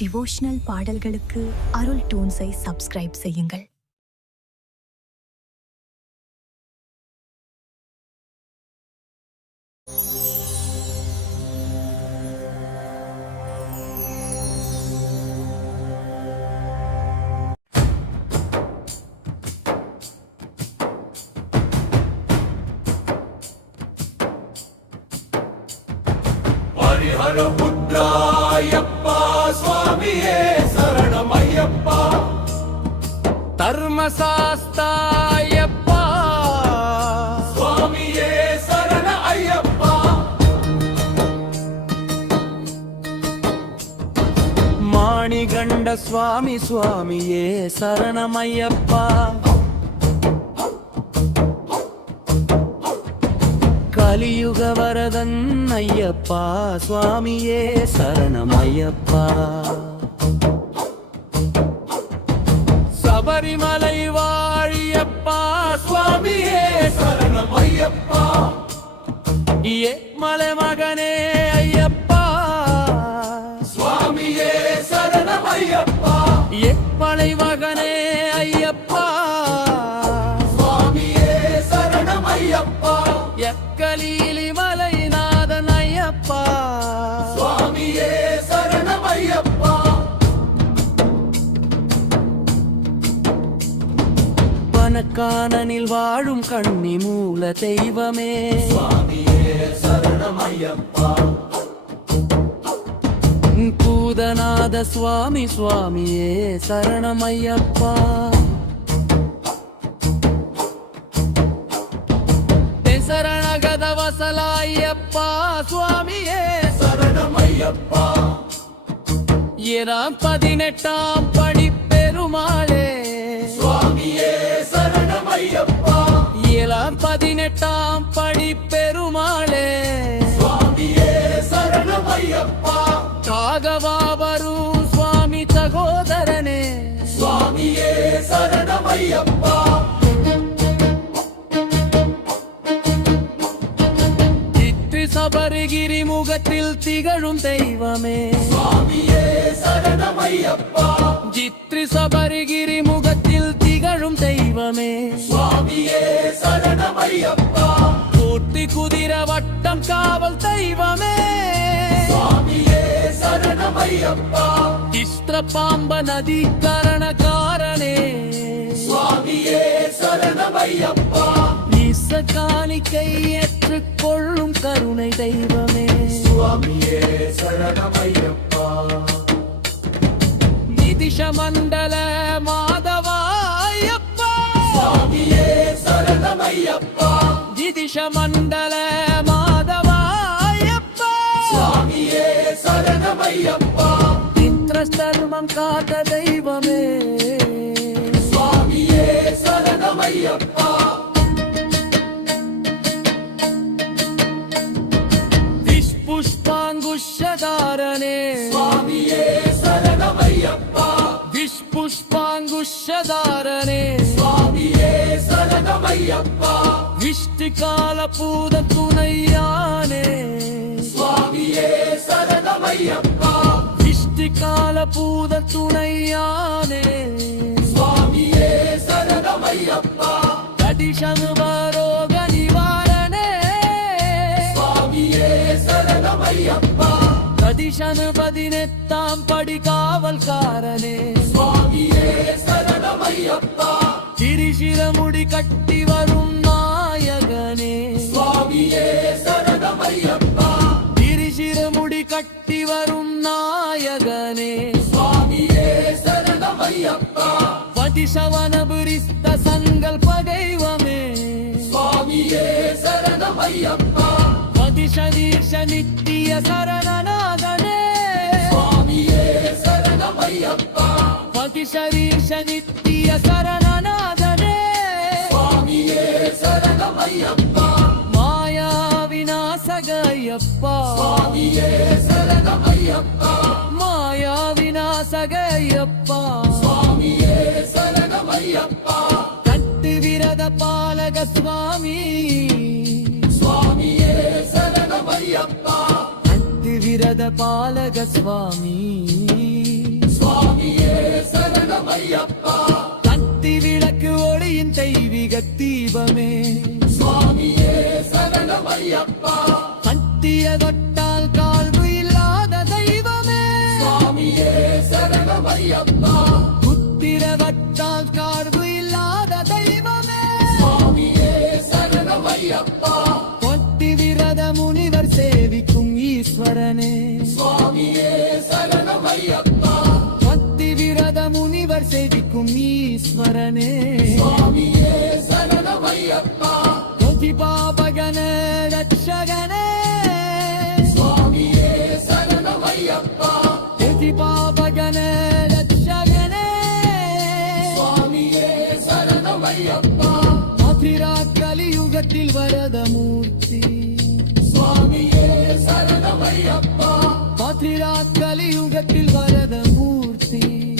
Devotional பாடல்களுக்கு அருள் டூன்ஸை subscribe செய்யுங்கள். ஹரிஹர புத்ராயப்பா சுவாமியே சரணமையப்பா தர்மசாஸ்தாயப்பா சுவாமியே சரண ஐயப்பா மாணிகண்ட சுவாமி சுவாமியே சரணமையப்பா கலியுக வரதன் ஐயப்பா சுவாமியே சரணம் ஐயப்பா சபரிமலை வாழியப்பா சுவாமியே சரணம் ஐயப்பா ஏ மலை மகனே பனக்கானனில் வாழும் கண்ணி மூல தெய்வமே. பூதநாத சுவாமி சுவாமியே சரணமையப்பா. சரணகத வசலாயப்பா சுவாமியே. சரணமையப்பா ஏதாம் பதினெட்டாம் படி பெருமாளே. ஏழாம் பதினெட்டாம் படி பெருமாளே. ராகவா வரும் சுவாமி சகோதரனே. சுவாமியே சரணமையப்பா சபரிகிரி முகத்தில் திகழும் தெய்வமே. சுவாமியே சரணமையப்பா சித்ரி சபரிகிரி வட்டம் காவல் தெய்வமே. சுவாமியே சரணமையப்பா இஸ்திர பாம்ப நதி கரணகாரனே சுவாமியே சரணமையப்பா இச காணிக்கை ஏற்றுக்கொள்ளும் கருணை தெய்வமே. சுவாமியே சரணமையப்பா நிதிஷ மண்டல மாதவாயப்பா. சுவாமியே சரணமையப்பா நிதிஷ மண்டல சரணமையப்பா இந்திர தர்மம் காத்த தெய்வமே சுவாமியே சரணமையப்பா விஷ்புஷ்பாங்குஷதாரனே சுவாமியே சரணமையப்பா விஷ்புஷ்பாங்குஷதாரனே சுவாமியே சரணமையப்பா விஷ்டிகால பூத துணையானே சுவாமியே சரணமையப்பா. விஷ்டிகால பூத துணையானே. சுவாமியே சரணமையப்பா. கடிஷனுபரோக நிவாரணே. சுவாமியே சரணமையப்பா. கதிஷனு பதினெட்டாம் படி காவல்காரனே. சுவாமியே சரணமையப்பா. திரிசிரமுடி கட்டி வரும் நாயகனே. சுவாமியே சரணமையப்பா. வரும் நாயகனே. சுவாமியே சரணமையப்பா பதிசவனபுரிஸ்த சங்கல்ப தெய்வமே சுவாமியே சரணமையப்பா பதிசதீர்ஷ நித்திய சரணநாதனே. சுவாமியே நித்திய சரணநாதனே விநாசகயப்பா சுவாமியே சரணமையப்பா கட்டு விரத பாலக சுவாமி. சுவாமியே சரணமையப்பா கட்டு விரத பாலக சுவாமி. சரணமையப்பா கத்தி விளக்கு ஒளியின் தெய்வீக தீபமே. வட்டால் கால்வு இல்லாத தெய்வமே. பொத்தி விரத முனிவர் சேவிக்கும் ஈஸ்வரனே. சுவாமியே சரணமையப்பா பொத்தி விரத முனிவர் சேவிக்கும் ஈஸ்வரனே. சுவாமியே சரணமையப்பா பொதி பாபகன ரட்சகனே. கலியுகத்தில் வரதமூர்த்தி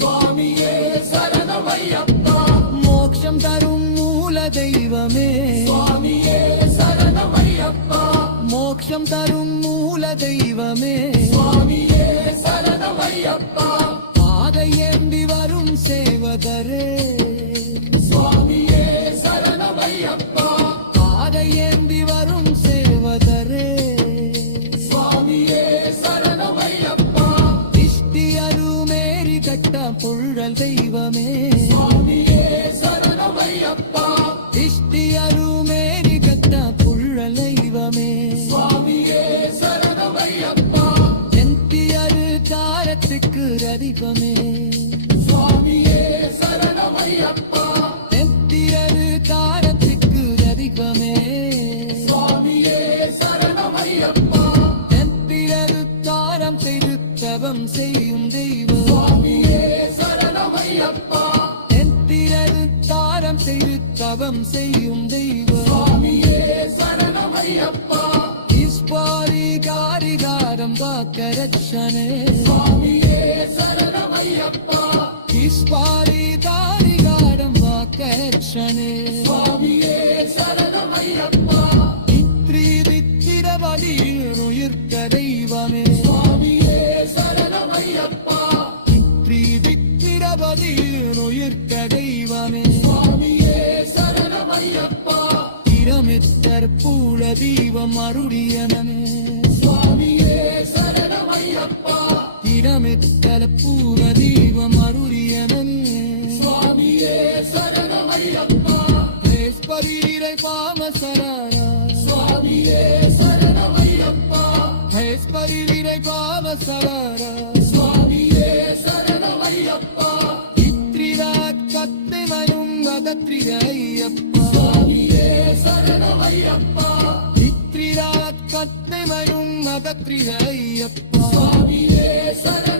சுவாமியே சரணமையப்பா. மோட்சம் தரும் மூல தெய்வமே. சுவாமியே சரணமையப்பா. மோட்சம் தரும் மூல தெய்வமே. சுவாமியே சரணமையப்பா. பாதை ஏந்தி வரும் சேவகரே. புழல் தெய்வமே. சுவாமியே சரணமையப்பா திஷ்டி அருமேரி கட்ட புழல் தெய்வமே. சுவாமியே அரு தாரத்துக்கு ரதிபமே சுவாமியே தாரத்துக்கு ரதிபமே தாரம் செய்து தவம் செய்யும் தெய்வம். சரணமையப்பா செந்திரரு தாரம் செய்து தவம் செய்யும் தெய்வம். சுவாமியே சரணமையப்பா இஸ்பாரி காரிகாரம் காக்க ரட்சனே. சுவாமியே சரணமையப்பா இஸ்பாரி வித்திரவடி உயிர்த்த தெய்வமே. சுவாமியே சரணமையப்பா திறமித்தர் பூல தீபம் அருளியனமே. சுவாமியே சரணமையப்பா திறமித்தர் பூல தீபம் அருளியனமே. சுவாமியே சரணமையப்பா ஹேஸ்பரீரை பாமசராரா சுவாமியே சரணமையப்பா ஹேஸ்பரீரை பாமசராரா சுவாமியே மனும் கதத்ரிரையப்பா சுவாமியே சரணமையப்பா இத்ரிரா கத்தை மனும் கதத்ரிரையப்பா சுவாமியே சரணமையப்பா